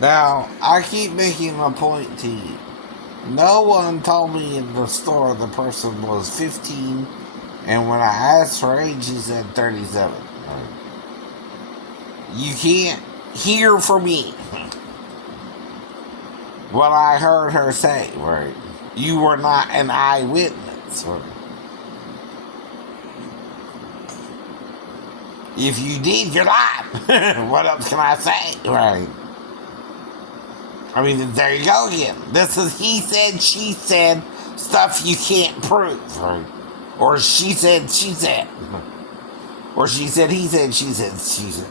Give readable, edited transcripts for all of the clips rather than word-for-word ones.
Now, I keep making a point to you. No one told me in the store the person was 15, and when I asked her age, she said 37. You can't hear from me what I heard her say, right? You were not an eyewitness, right? If you did, you're lying. What else can I say, right? I mean, there you go again. This is he said, she said, stuff you can't prove, right? Or she said, she said. Or she said, he said, she said, she said.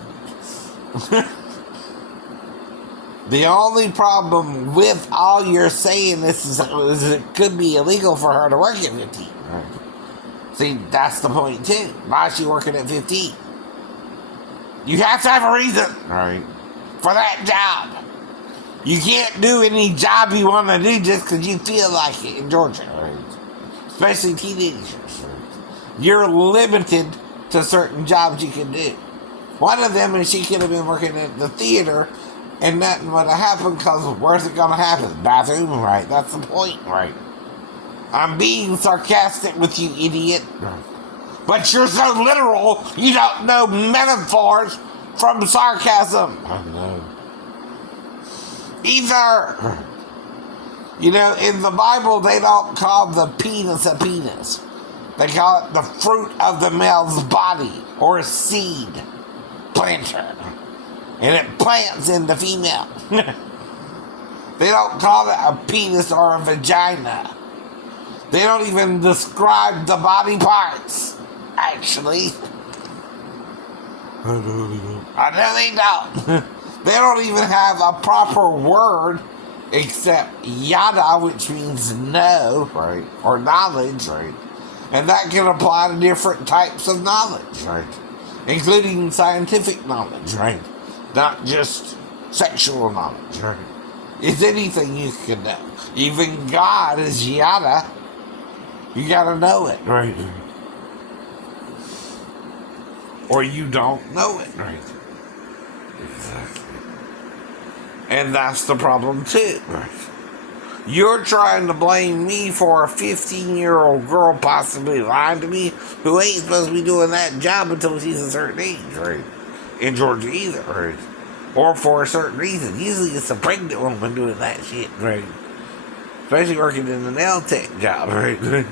The only problem with all you're saying is it could be illegal for her to work at 15. Right. See, that's the point too. Why is she working at 15? You have to have a reason, right, for that job. You can't do any job you want to do just because you feel like it in Georgia, right? Especially teenagers. Right? You're limited to certain jobs you can do. One of them is she could have been working at the theater and nothing would have happened because where's it going to happen? Bathroom, right? That's the point, right? I'm being sarcastic with you, idiot. Right. But you're so literal, you don't know metaphors from sarcasm. I know. Either, you know, in the Bible, they don't call the penis a penis. They call it the fruit of the male's body, or seed planter. And it plants in the female. They don't call it a penis or a vagina. They don't even describe the body parts, actually. I know they don't. They don't even have a proper word except yada, which means know, right? Or knowledge, right? And that can apply to different types of knowledge, right? Including scientific knowledge, right? Not just sexual knowledge, right? It's anything you can know. Even God is yada. You gotta know it, right? Or you don't know it, right? Exactly. And that's the problem too, right? You're trying to blame me for a 15-year-old girl possibly lying to me who ain't supposed to be doing that job until she's a certain age, right? In Georgia either, right? Or for a certain reason. Usually it's a pregnant woman doing that shit, right? Especially working in the nail tech job, right?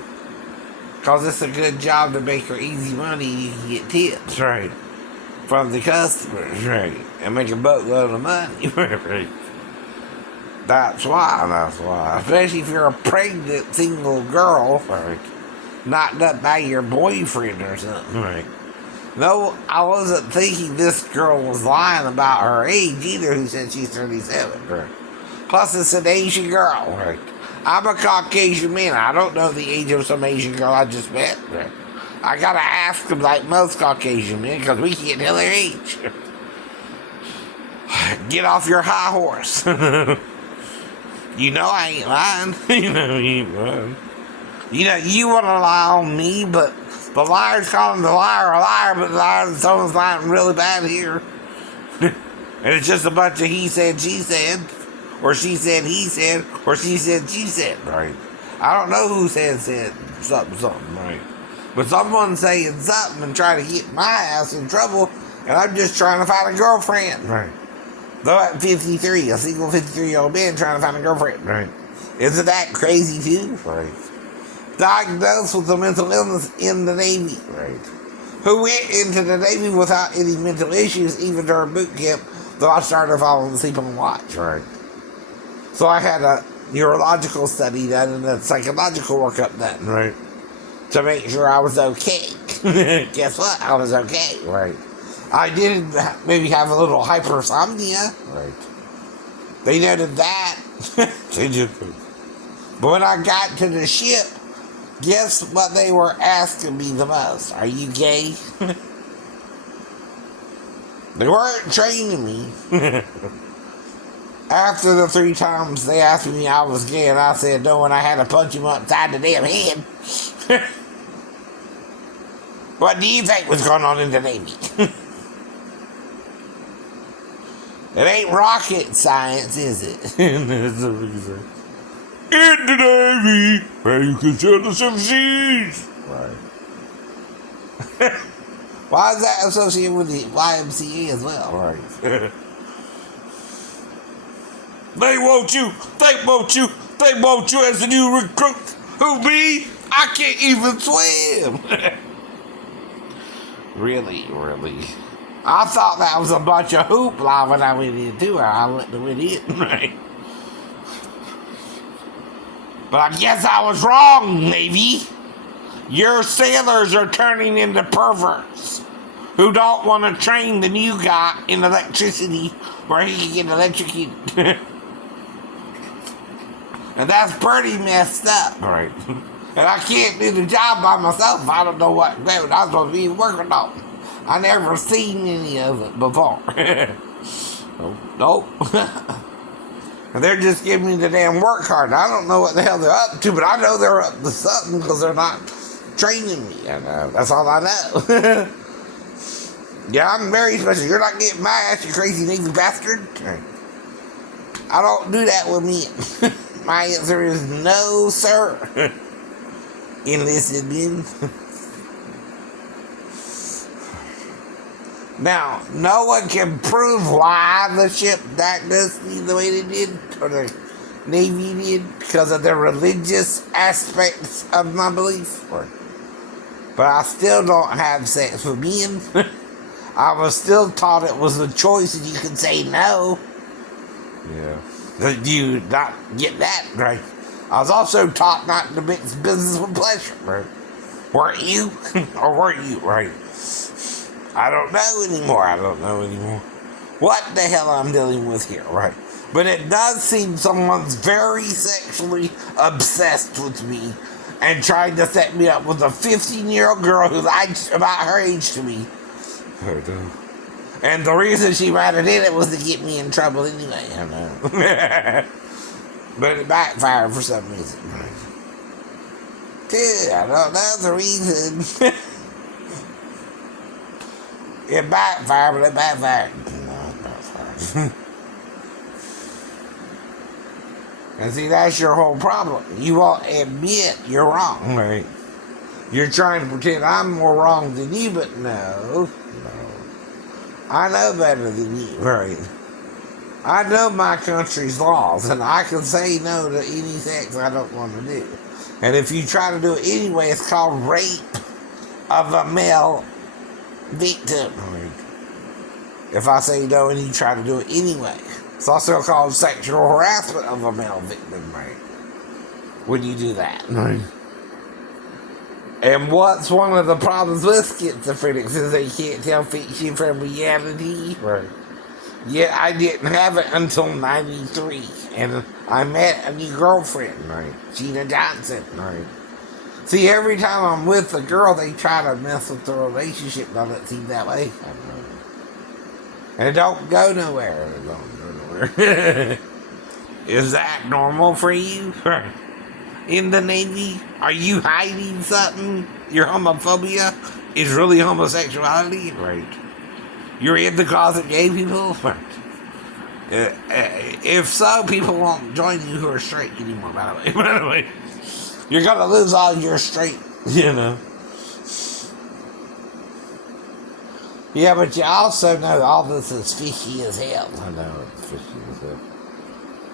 Because it's a good job to make her easy money. You can get tips, right? From the customers, right? And make a boatload of money, right? That's why. Especially if you're a pregnant single girl, right? Knocked up by your boyfriend or something, right? No, I wasn't thinking this girl was lying about her age either, who said she's 37, right? Plus, it's an Asian girl, right? I'm a Caucasian man. I don't know the age of some Asian girl I just met, right? I gotta ask them like most Caucasian men, because we can't tell their age. Get off your high horse. You know I ain't lying. You know you ain't lying. You know, you want to lie on me, but the liar's calling the liar a liar, but the liar, someone's lying really bad here. And it's just a bunch of he said, she said, or she said, he said, or she said, she said, right? I don't know who said something, right? But someone's saying something and trying to get my ass in trouble, and I'm just trying to find a girlfriend, right? Though at 53, a single 53-year-old man trying to find a girlfriend, right? Isn't that crazy too, right? Diagnosed with a mental illness in the Navy, right? Who went into the Navy without any mental issues, even during boot camp, though I started falling asleep on watch, right? So I had a neurological study done and a psychological workup done, right? To make sure I was okay. Guess what? I was okay, right? I did maybe have a little hypersomnia, right? They noted that. They did. But when I got to the ship, guess what they were asking me the most? Are you gay? They weren't training me. After the 3 times they asked me I was gay, and I said no, and I had to punch him upside the damn head. What do you think was going on in the Navy? It ain't rocket science, is it? In the Navy, where you can sail the 7 seas. Right. Why is that associated with the YMCA as well? Right. They want you. They want you. They want you as a new recruit. Who, me? I can't even swim. Really. I thought that was a bunch of hoopla when I went into her. I went in, right? But I guess I was wrong, Navy. Your sailors are turning into perverts who don't want to train the new guy in electricity where he can get electrocuted. And that's pretty messed up. Right. And I can't do the job by myself. I don't know what equipment I'm supposed to be working on. I never seen any of it before. Nope. And they're just giving me the damn work card. I don't know what the hell they're up to, but I know they're up to something because they're not training me. And that's all I know. Yeah, I'm very special. You're not getting my ass, you crazy Navy bastard. I don't do that with me. My answer is no, sir. Enlisted men. Now, no one can prove why the ship diagnosed me the way they did, or the Navy did, because of the religious aspects of my belief. But I still don't have sex with men. I was still taught it was a choice and you could say no. Yeah. You not get that, right? I was also taught not to mix business with pleasure, right? Weren't you? Or weren't you, right? I don't know anymore. What the hell I'm dealing with here, right? But it does seem someone's very sexually obsessed with me and trying to set me up with a 15-year-old girl who's about her age to me. And the reason she might have did it was to get me in trouble anyway, I know. But it backfired for some reason. Dude, I don't know the reason. It backfired, but it backfired. No, it backfired. And see, that's your whole problem. You won't admit you're wrong, right? You're trying to pretend I'm more wrong than you, but no. I know better than you, right? I know my country's laws, and I can say no to any sex I don't want to do. And if you try to do it anyway, it's called rape of a male victim. If I say no and you try to do it anyway. It's also called sexual harassment of a male victim, right? When you do that. Right. And what's one of the problems with schizophrenics is they can't tell fiction from reality. Right. Yet I didn't have it until 93. And I met a new girlfriend, right? Gina Johnson, right? See, every time I'm with a girl, they try to mess with the relationship. Doesn't it seem that way? And it don't go nowhere. It don't go nowhere. Is that normal for you? In the Navy? Are you hiding something? Your homophobia is really homosexuality? Right. You're in the closet gay people? Right. If so, people won't join you who are straight anymore, by the way. By the way. You're gonna lose all your straight, you know. Yeah, but you also know all this is fishy as hell. I know it's fishy as hell.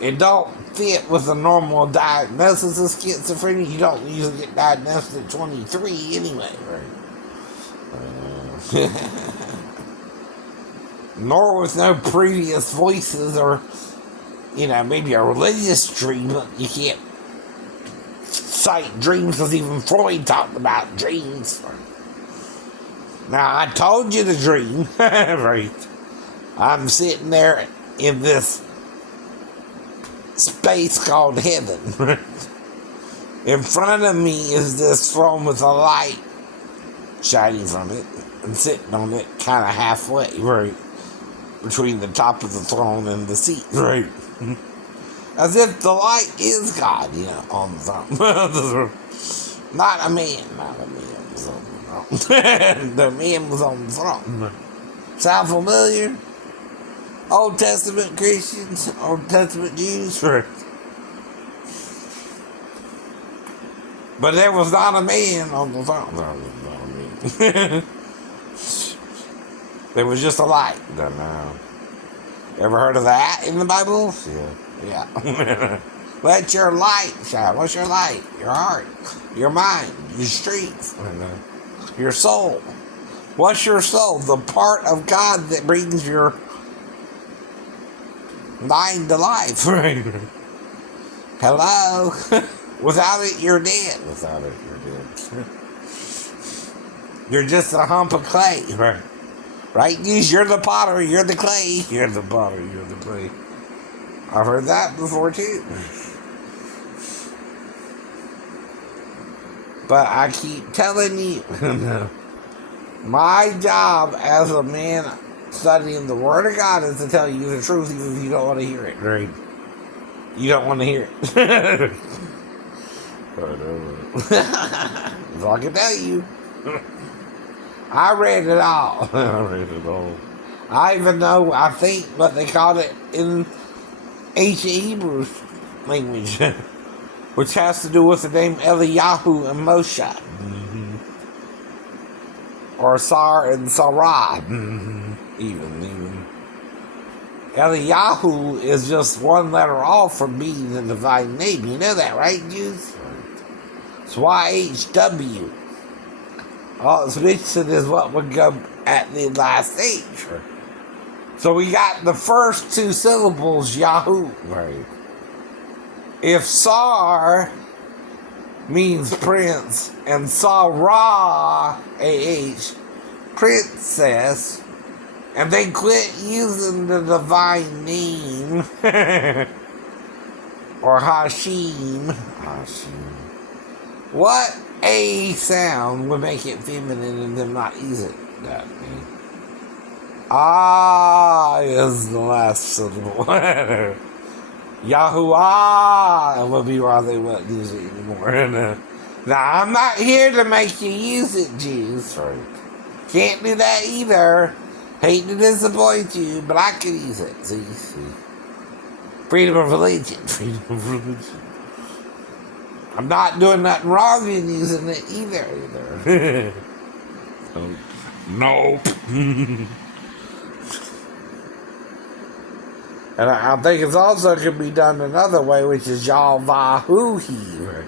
It don't fit with a normal diagnosis of schizophrenia. You don't usually get diagnosed at 23 anyway, right? Nor with no previous voices or, you know, maybe a religious dream, but you can't cite dreams because even Freud talked about dreams. Now, I told you the dream, right? I'm sitting there in this space called heaven. In front of me is this throne with a light shining from it and sitting on it kind of halfway, right? Between the top of the throne and the seat, right? As if the light is God, you know, on the throne. Not a man. Was on the throne. The man was on the throne. Sound familiar? Old Testament Christians, Old Testament Jews. But there was not a man on the throne. There was not a man. There was just a light. Ever heard of that in the Bible? Yeah. Let your light shine. What's your light? Your heart, your mind, your strength, your soul. What's your soul? The part of God that brings your mind to life. Right. Hello? Without it, you're dead. Without it, you're dead. You're just a hump of clay. Right. Right? You're the potter, you're the clay. You're the potter, you're the clay. I've heard that before too. But I keep telling you, my job as a man studying the Word of God is to tell you the truth even if you don't want to hear it. Right? You don't want to hear it. That's all I can tell you. I read it all. I even know, I think, what they called it in ancient Hebrew language, which has to do with the name Eliyahu and Moshe. Or Sar and Sarah. Even. Eliyahu is just one letter off from being the divine name. You know that, right, Jews? It's YHW. All it's mentioned is what would come at the last stage. So we got the first two syllables, Yahoo. Right. If Sar means prince and Sarah, A-H, princess, and they quit using the divine name, or Hashim, what A sound would make it feminine and them not use it that name? Ah is the last syllable. Yahuwah would be why they wouldn't use it anymore. Now, I'm not here to make you use it, Jews. Right. Can't do that either. Hate to disappoint you, but I could use it. See? Freedom of religion. I'm not doing nothing wrong in using it either. Nope. And I think it's also can be done another way, which is Yahvahuhi.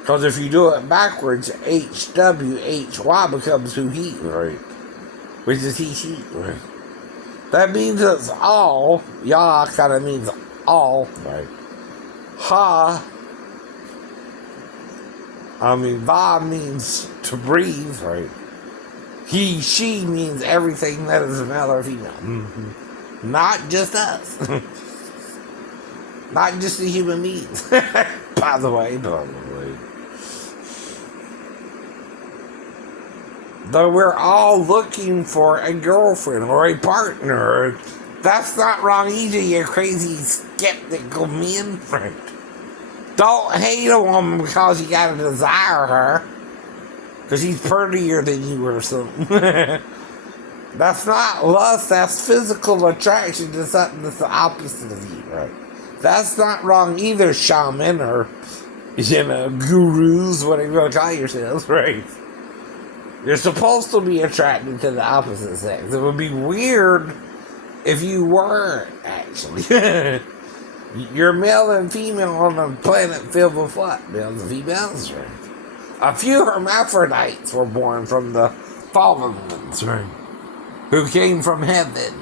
Because if you do it backwards, HWHY becomes who he, right? Which is he, she, right? That means it's all. Yah kind of means all, right? Ha. Va means to breathe, right? He, she means everything that is male or female. Not just us. Not just the human beings. By the way. Though we're all looking for a girlfriend or a partner. That's not wrong either, you crazy skeptical men. Don't hate a woman because you gotta desire her. Because she's prettier than you or something. That's not lust, that's physical attraction to something that's the opposite of you, right? That's not wrong either, shaman or, gurus, whatever you want to call yourselves, right? You're supposed to be attracted to the opposite sex. It would be weird if you weren't, actually. You're male and female on a planet filled with what? Males and females, right? A few hermaphrodites were born from the fallen ones, right? Who came from heaven.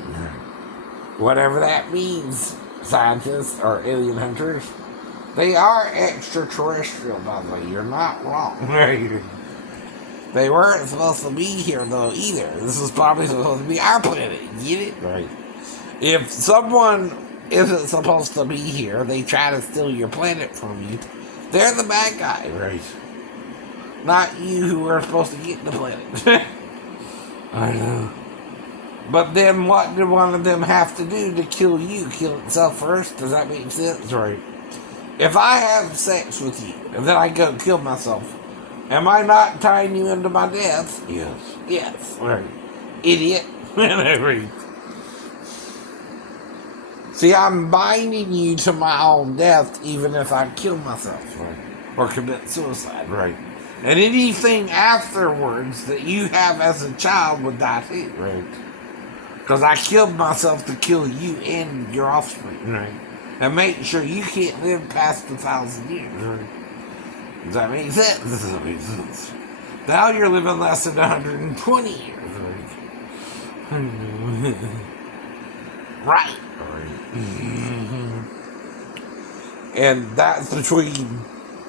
Whatever that means, scientists or alien hunters. They are extraterrestrial, by the way. You're not wrong. Right? They weren't supposed to be here, though, either. This is probably supposed to be our planet. Get it? Right. If someone isn't supposed to be here, they try to steal your planet from you, they're the bad guy. Right. Not you who are supposed to get the planet. I know. But then what did one of them have to do to kill you? Kill itself first? Does that make sense? Right. If I have sex with you and then I go kill myself, am I not tying you into my death? Yes. Yes. Right. Idiot. See, I'm binding you to my own death even if I kill myself, right? Or commit suicide, right? And anything afterwards that you have as a child would die too, right? Because I killed myself to kill you and your offspring, right? And make sure you can't live past 1,000 years, right? Does that make sense? Does that make sense? Now you're living less than 120 years, right? Right. And that's between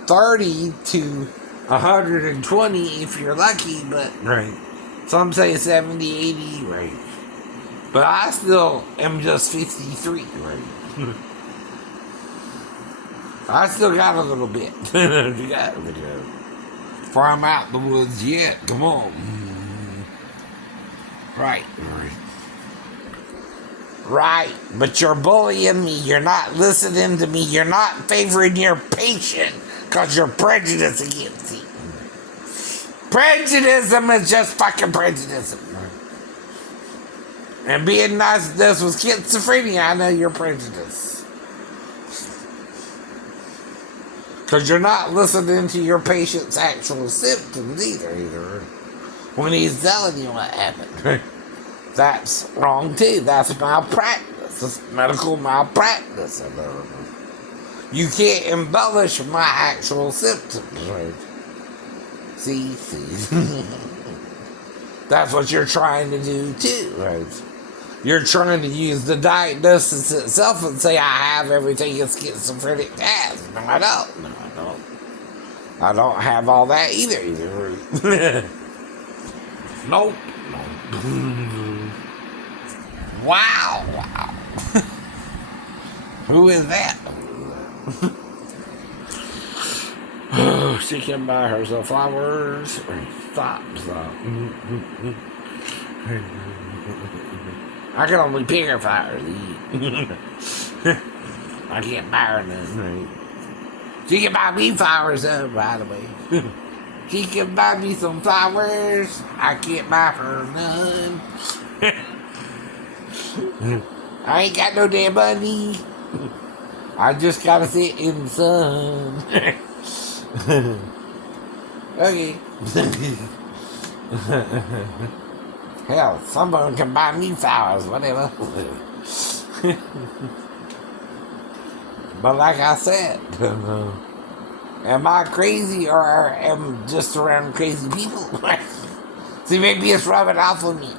30 to 120 if you're lucky, but right. Some say 70, 80, right. But I still am just 53, right. I still got a little bit. Before I'm out the woods yet, come on. Right. Right, but you're bullying me, you're not listening to me, you're not favoring your patient because you're prejudiced against him. Prejudice is just fucking prejudice. And being nice to this with schizophrenia, I know you're prejudiced. Because you're not listening to your patient's actual symptoms either. When he's telling you what happened. That's wrong too. That's malpractice. It's medical malpractice. You can't embellish my actual symptoms, right? See. That's what you're trying to do too, right? You're trying to use the diagnosis itself and say, I have everything a schizophrenic has. No, I don't. I don't have all that either. Nope. Wow. Who is that? She can buy herself flowers. Stop. I can only pick her flowers to eat. I can't buy her none. She can buy me flowers though, by the way. She can buy me some flowers. I can't buy her none. I ain't got no damn money. I just gotta sit in the sun. Okay. Hell, someone can buy me flowers, whatever. But like I said, am I crazy or am just around crazy people? See, maybe it's rubbing off on me.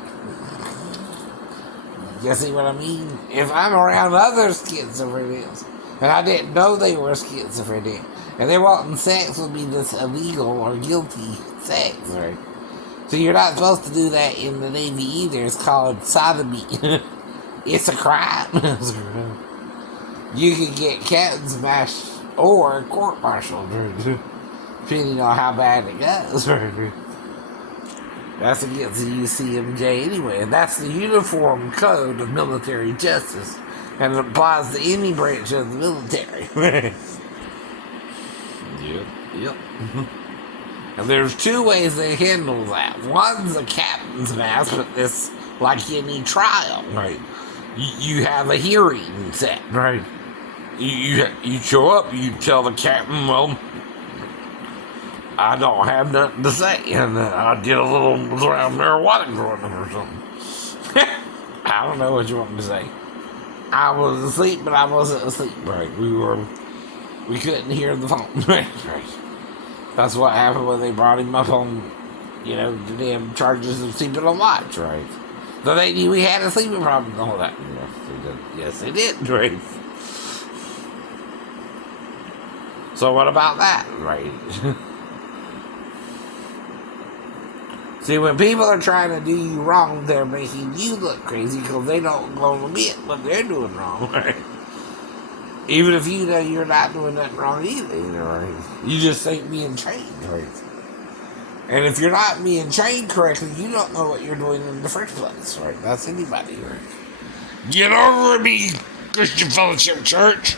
You see what I mean? If I'm around other schizophrenics, and I didn't know they were schizophrenic, and they wanting sex with me this illegal or guilty sex, right? So you're not supposed to do that in the Navy either. It's called sodomy. It's a crime. You can get captain smashed or court-martialed, depending on how bad it goes. That's against the UCMJ anyway, and that's the uniform code of military justice, and it applies to any branch of the military. Yep. And there's two ways they handle that. One's a captain's mask, but this like any trial, right? You have a hearing set, right? You show up, you tell the captain, well, I don't have nothing to say, and I did a little around marijuana growing up or something. I don't know what you want me to say. I was asleep, but I wasn't asleep, right? We couldn't hear the phone, right? That's what happened when they brought him up on, the damn charges of sleeping on watch, right? So they knew we had a sleeping problem and all that. Yes, they did, right? So what about that, right? See, when people are trying to do you wrong, they're making you look crazy because they don't go admit what they're doing wrong, right? Even if you know you're not doing nothing wrong either, right? You just ain't being trained, right? And if you're not being trained correctly, you don't know what you're doing in the first place, right? That's anybody, right? Get over me, Christian Fellowship Church!